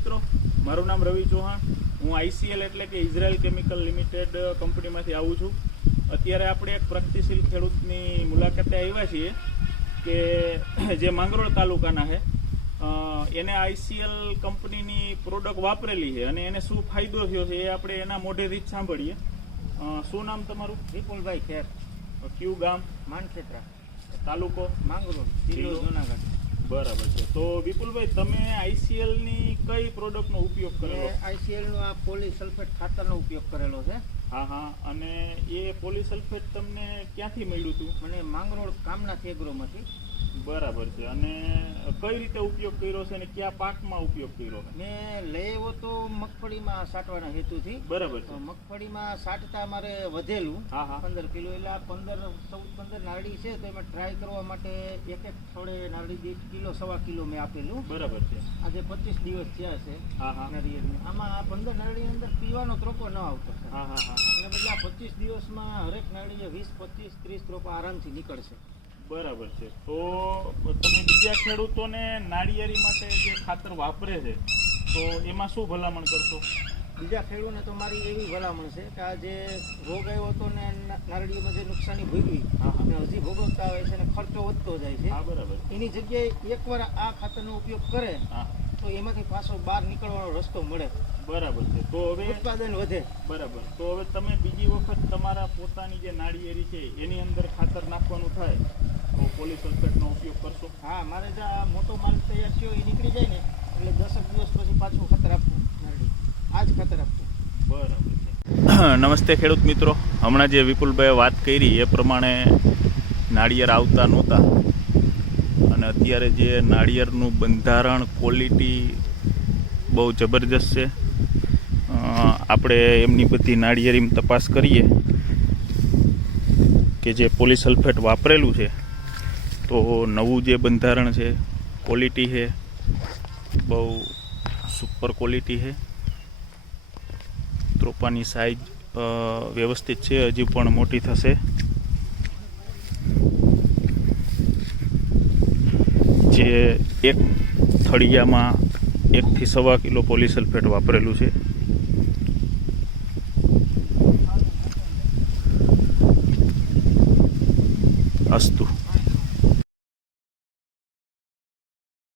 મિત્રો, મારું નામ રવિ ચૌહાણ. હું ICL એટલે કે ઇઝરાયલ કેમિકલ લિમિટેડ કંપનીમાંથી આવું છું. અત્યારે આપણે એક પ્રગતિશીલ ખેડૂતની મુલાકાતે આવ્યા છીએ કે જે માંગરોળ તાલુકાના છે. એને ICL કંપનીની પ્રોડક્ટ વાપરેલી છે અને એને શું ફાયદો થયો છે એ આપણે એના મોઢેથી જ સાંભળીએ. શું નામ તમારું? વિપુલભાઈ ખેર, કયું ગામ? માનખેત્રા, તાલુકો માંગરોળ, જિલ્લો જુનાગઢ. બરાબર છે. તો વિપુલભાઈ, તમે ICL ની કઈ પ્રોડક્ટનો ઉપયોગ કરેલો? ICL નો આ પોલીસલ્ફેટ ખાતરનો ઉપયોગ કરેલો છે. હા હા. અને એ પોલીસલ્ફેટ તમને ક્યાંથી મળ્યું હતું? મને માંગરોળ કામનાથ એગ્રોમાંથી. બરાબર છે. અને કઈ રીતે ઉપયોગ કર્યો છે અને કયા પાકમાં ઉપયોગ કર્યો? મેં લઈ આવ્યો તો મગફળીમાં સાટવાના હેતુથી. બરાબર છે. મગફળીમાં સાટતા મારે વધેલું 15 કિલો, એટલે આ 15 નારડી છે તો એમાં ટ્રાય કરવા માટે એક થોડે નારડી દીઠ કિલો, 1.25 કિલો મેં આપેલું. બરાબર છે. આજે 25 દિવસ થયા છે. નારિયેળની આમાં આ 15 નારડીની અંદર પીવાનો ત્રોપો ન આવતો. એટલે પછી આ 25 દિવસમાં હરેક નારડીએ 20, 25, 30 ત્રોપા આરામથી નીકળશે. બરાબર છે. તો તમે બીજા ખેડૂતોને નાળિયેરી માટે જે ખાતર વાપરે છે તો એમાં શું ભલામણ કરશો? બીજા ખેડૂતોને તો મારી એવી ભલામણ છે કે આ જે રોગ આવ્યો હતો ને નારળીમાં જે નુકસાની ભોગવી અને હજી ભોગવતા આવે છે અને ખર્ચો વધતો જાય છે. બરાબર. એની જગ્યાએ એકવાર આ ખાતરનો ઉપયોગ કરે તો એમાંથી પાછો બહાર નીકળવાનો રસ્તો મળે. બરાબર છે. તો હવે ઉત્પાદન વધે. બરાબર. તો હવે તમે બીજી વખત તમારા પોતાની જે નાળિયેરી છે એની અંદર ખાતર નાખવાનું થાય તો પોલીસલ્ફેટનો ઉપયોગ કરશો? હા, મારે જો આ મોટો માલ તૈયાર થયો એ નીકળી જાય ને એટલે 10 દિવસ પછી પાછું ખાતર આપવું. નારળી આ જ ખાતર આપવું. બરાબર છે. નમસ્તે ખેડૂત મિત્રો, હમણાં જે વિપુલભાઈએ વાત કરી એ પ્રમાણે નાળિયેર આવતા નહોતા અને અત્યારે જે નાળિયેરનું બંધારણ, ક્વોલિટી બહુ જબરજસ્ત છે. આપણે એમની બધી નાળિયેરીમાં તપાસ કરીએ કે જે પોલીસલ્ફેટ વાપરેલું છે તો નવું જે બંધારણ છે, ક્વોલિટી છે, બહુ સુપર ક્વોલિટી છે. ત્રોપાની સાઈઝ વ્યવસ્થિત છે, હજી પણ મોટી થશે. જે એક થળિયામાં 1 થી 1.25 કિલો પોલીસલ્ફેટ વાપરેલું છે. અસ્તુ.